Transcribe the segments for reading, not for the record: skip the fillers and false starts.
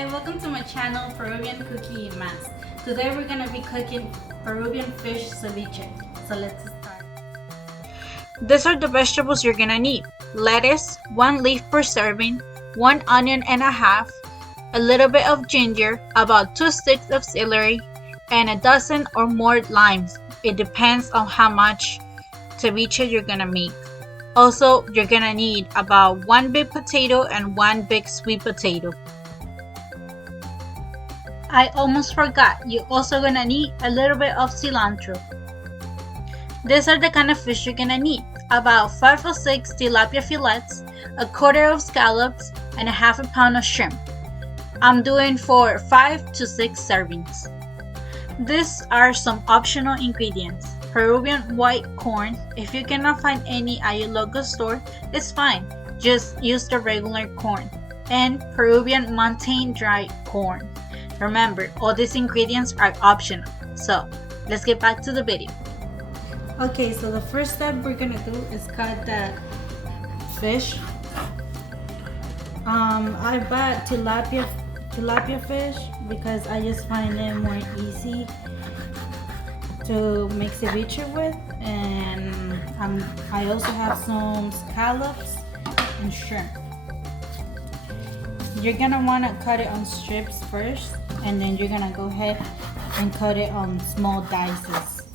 Hi, welcome to my channel, Peruvian Cookie and Mass. Today we're gonna be cooking Peruvian fish ceviche. So let's start. These are the vegetables you're gonna need. Lettuce, 1 leaf per serving, 1 onion and a half, a little bit of ginger, about 2 sticks of celery, and a dozen or more limes. It depends on how much ceviche you're gonna make. Also, you're gonna need about 1 big potato and 1 big sweet potato. I almost forgot, you're also gonna need a little bit of cilantro. These are the kind of fish you're gonna need. About 5 or 6 tilapia fillets, a quarter of scallops, and a half a pound of shrimp. I'm doing for 5 to 6 servings. These are some optional ingredients. Peruvian white corn. If you cannot find any at your local store, it's fine. Just use the regular corn. And Peruvian mountain dry corn. Remember, all these ingredients are optional. So, let's get back to the video. Okay, so the first step we're gonna do is cut the fish. I bought tilapia fish because I just find it more easy to make ceviche with, and I also have some scallops and shrimp. You're gonna want to cut it on strips first, and then you're gonna go ahead and cut it on small dices.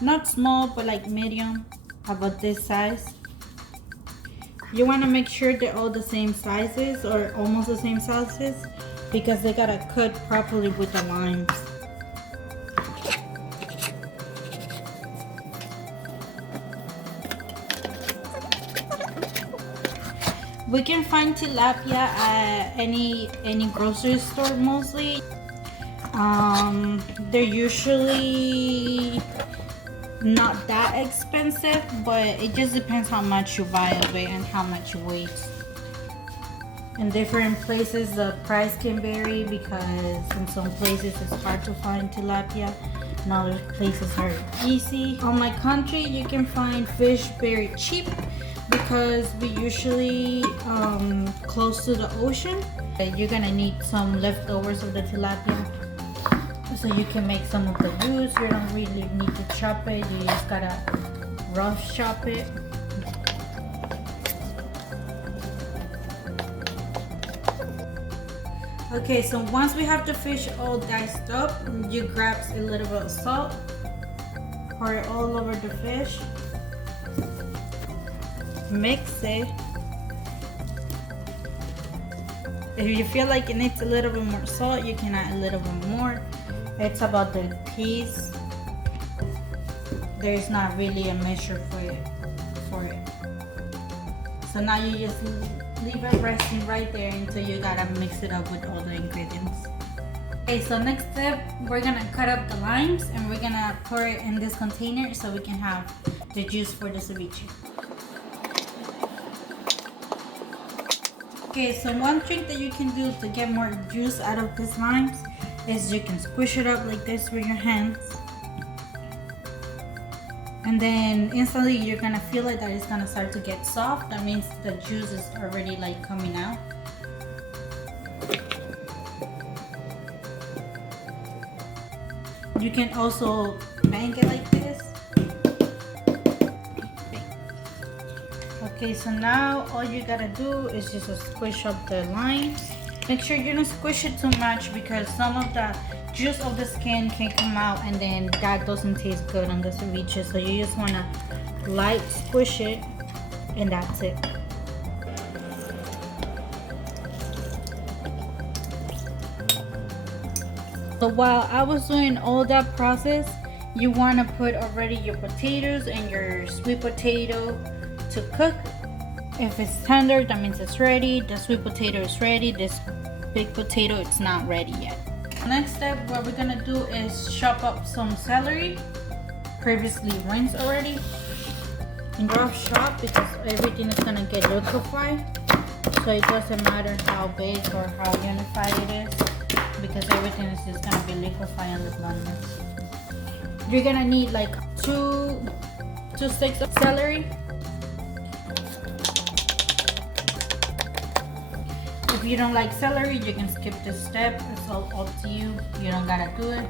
Not small, but like medium, about this size. You want to make sure they're all the same sizes or almost the same sizes because they gotta cut properly with the limes. We can find tilapia at any grocery store mostly. They're usually not that expensive, but it just depends how much you buy of it and how much you weigh. In different places the price can vary because in some places it's hard to find tilapia, in other places are easy. On my country you can find fish very cheap because we usually close to the ocean. You're gonna need some leftovers of the tilapia so you can make some of the juice. You don't really need to chop it, you just gotta rough chop it. Okay, so once we have the fish all diced up, you grab a little bit of salt, pour it all over the fish, mix it. If you feel like it needs a little bit more salt, you can add a little bit more. It's about the piece. There's not really a measure for it. So now you just leave it resting right there until you gotta mix it up with all the ingredients. Okay, so next step, we're gonna cut up the limes and we're gonna pour it in this container so we can have the juice for the ceviche. Okay, so one trick that you can do to get more juice out of these limes is you can squish it up like this with your hands, and then instantly you're gonna feel it that it's gonna start to get soft. That means the juice is already like coming out. You can also bang it like this. Okay, so now all you gotta do is just squish up the limes. Make sure you don't squish it too much because some of the juice of the skin can come out and then that doesn't taste good on the ceviche. So you just wanna light squish it and that's it. So while I was doing all that process, you wanna put already your potatoes and your sweet potato to cook. If it's tender, that means it's ready. The sweet potato is ready. This big potato, it's not ready yet. Next step, what we're gonna do is chop up some celery, previously rinsed already, and rough chop because everything is gonna get liquefied. So it doesn't matter how big or how unified it is because everything is just gonna be liquefied on the blender. You're gonna need like two sticks of celery, If you don't like celery, you can skip this step. It's all up to you. You don't gotta do it.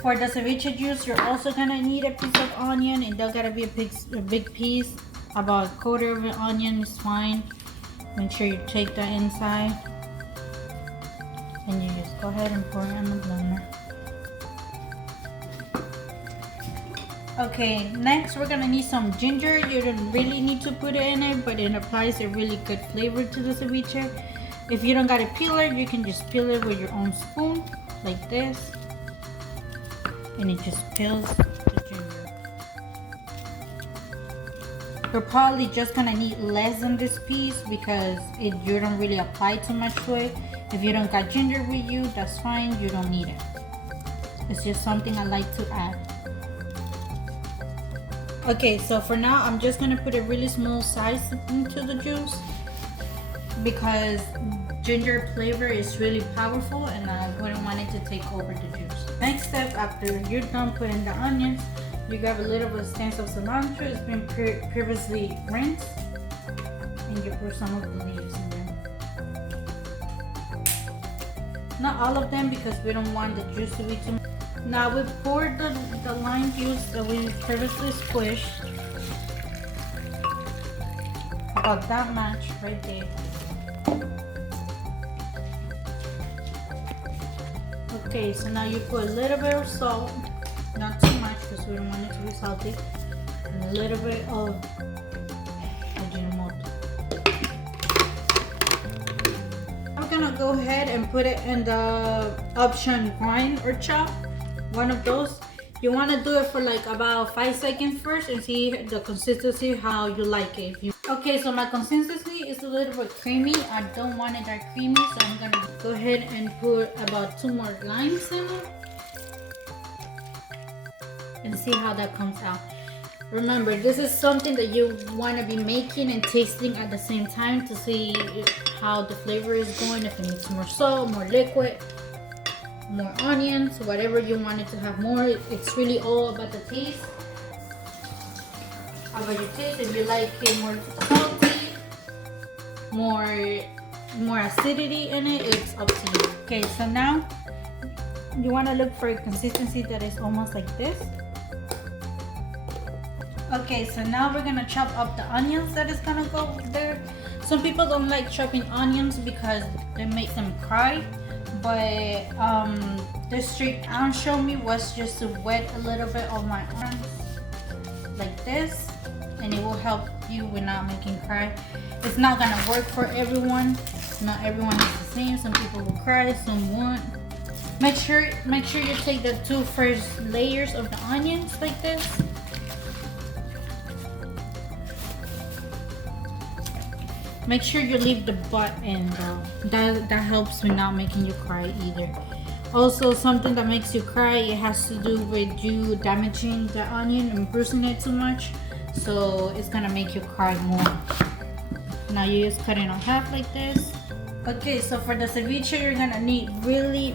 For the ceviche juice, you're also gonna need a piece of onion, and there gotta be a big piece. About a quarter of an onion is fine. Make sure you take the inside, and you just go ahead and pour it in the blender. Okay, next we're gonna need some ginger. You don't really need to put it in it, but it applies a really good flavor to the ceviche. If you don't got a peeler, you can just peel it with your own spoon, like this. And it just peels the ginger. You're probably just gonna need less than this piece because you don't really apply too much to it. If you don't got ginger with you, that's fine, you don't need it. It's just something I like to add. Okay, so for now, I'm just gonna put a really small size into the juice because ginger flavor is really powerful and I wouldn't want it to take over the juice. Next step, after you're done putting the onions, you grab a little bit of stems of cilantro. It's been previously rinsed, and you put some of the leaves in there. Not all of them because we don't want the juice to be too much. Now we poured the lime juice that we previously squished. About that much right there. Okay, so now you put a little bit of salt, not too much because we don't want it to be salty, and a little bit of ajinomoto. I'm gonna go ahead and put it in the option grind or chop, one of those. You want to do it for like about 5 seconds first and see the consistency, how you like it. Okay, so my consistency is a little bit creamy. I don't want it that creamy, so I'm gonna go ahead and put about 2 more limes in it and see how that comes out. Remember, this is something that you want to be making and tasting at the same time to see how the flavor is going, if it needs more salt, more liquid, more onions, whatever you want it to have more. It's really all about the taste. How about your taste? If you like it more salty, more acidity in it, it's up to you. Okay, so now you want to look for a consistency that is almost like this. Okay, so now we're gonna chop up the onions that is gonna go there. Some people don't like chopping onions because it makes them cry. But this trick Aunt showed me was just to wet a little bit of my arms like this, and it will help you with not making cry. It's not gonna work for everyone. Not everyone is the same. Some people will cry, some won't. Make sure you take the 2 first layers of the onions like this. Make sure you leave the butt in though. That helps with not making you cry either. Also, something that makes you cry, it has to do with you damaging the onion and bruising it too much. So it's gonna make you cry more. Now you just cut it in half like this. Okay, so for the ceviche, you're gonna need really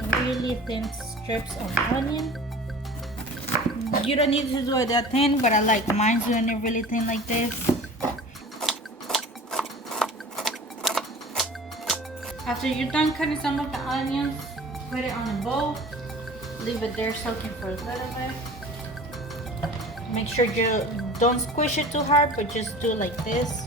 thin strips of onion. You don't need to do it that thin, but I like mine doing it really thin like this. After you're done cutting some of the onions, put it on a bowl. Leave it there soaking for a little bit. Make sure you don't squish it too hard, but just do like this.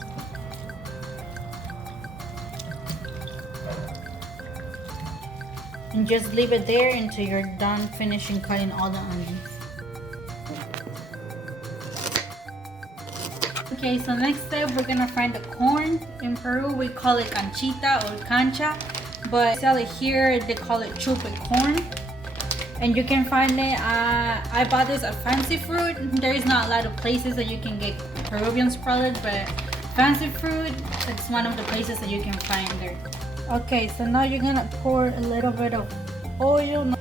And just leave it there until you're done finishing cutting all the onions. Okay, so next step, we're gonna fry the corn. In Peru, we call it canchita or cancha, but sell it here, they call it chupe corn. And you can find it, I bought this at Fancy Fruit. There is not a lot of places that you can get Peruvian product, but Fancy Fruit, it's one of the places that you can find there. Okay, so now you're gonna pour a little bit of oil.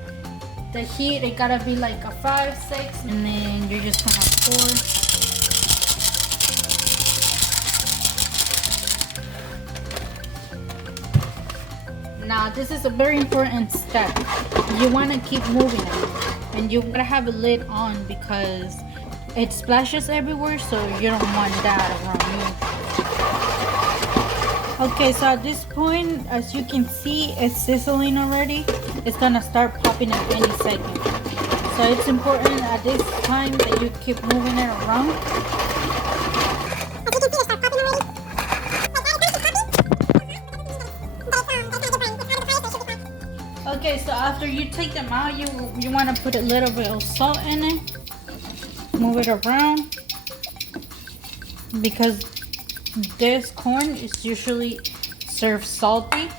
The heat, it gotta be like a 5, 6, and then you're just gonna pour. Now this is a very important step. You want to keep moving it, and you gotta have a lid on because it splashes everywhere, so you don't want that around you. Okay, so at this point, as you can see, it's sizzling already. It's gonna start popping at any second. So it's important at this time that you keep moving it around. As you can see, it starts popping already. Okay, so after you take them out, you want to put a little bit of salt in it. Move it around because this corn is usually served salty.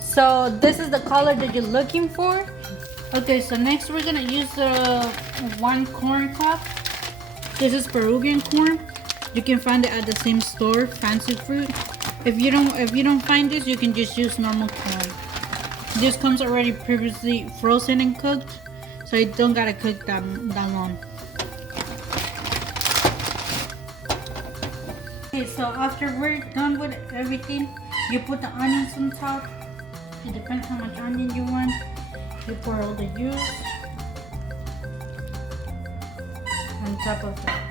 So this is the color that you're looking for. Okay, so next we're gonna use the one corn cup. This is Peruvian corn. You can find it at the same store, Fancy Fruit. If you don't find this, you can just use normal corn. This comes already previously frozen and cooked, so you don't gotta cook that long. Okay, so after we're done with everything, you put the onions on top. It depends how much onion you want. You pour all the juice on top of that.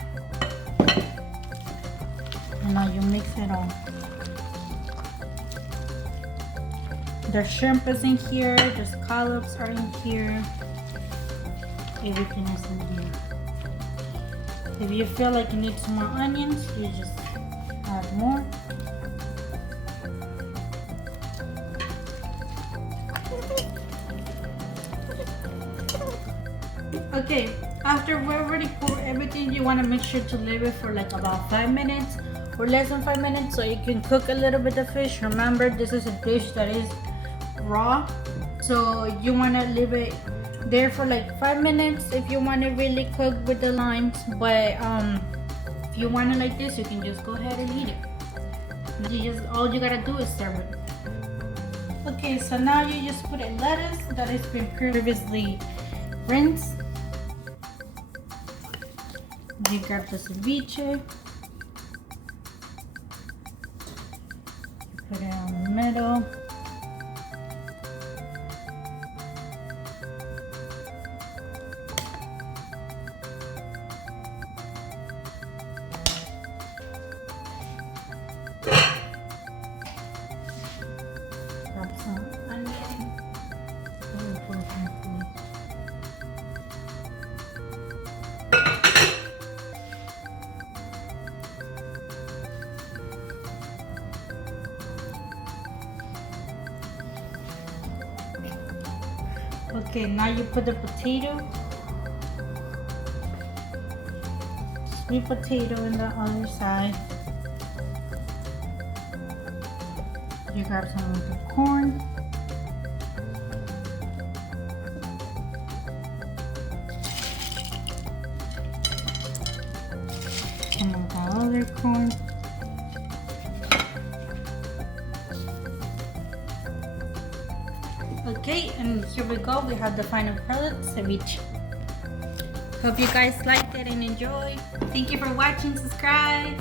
And now you mix it all. The shrimp is in here, the scallops are in here. Everything is in here. If you feel like you need some more onions, you just add more. Okay, after we already pour everything, you want to make sure to leave it for like about 5 minutes or less than 5 minutes so you can cook a little bit of fish. Remember, this is a dish that is raw, so you want to leave it there for like 5 minutes if you want to really cook with the limes. But if you want it like this, you can just go ahead and eat it. All you gotta do is serve it. Okay, so now you just put a lettuce that has been previously rinsed. You grab the ceviche, put it on the middle. Grab some onion. Okay, now you put the potato. Sweet potato in the other side. You grab some of the corn. Some of the other corn. Okay, and here we go. We have the final product, ceviche. Hope you guys liked it and enjoyed. Thank you for watching. Subscribe.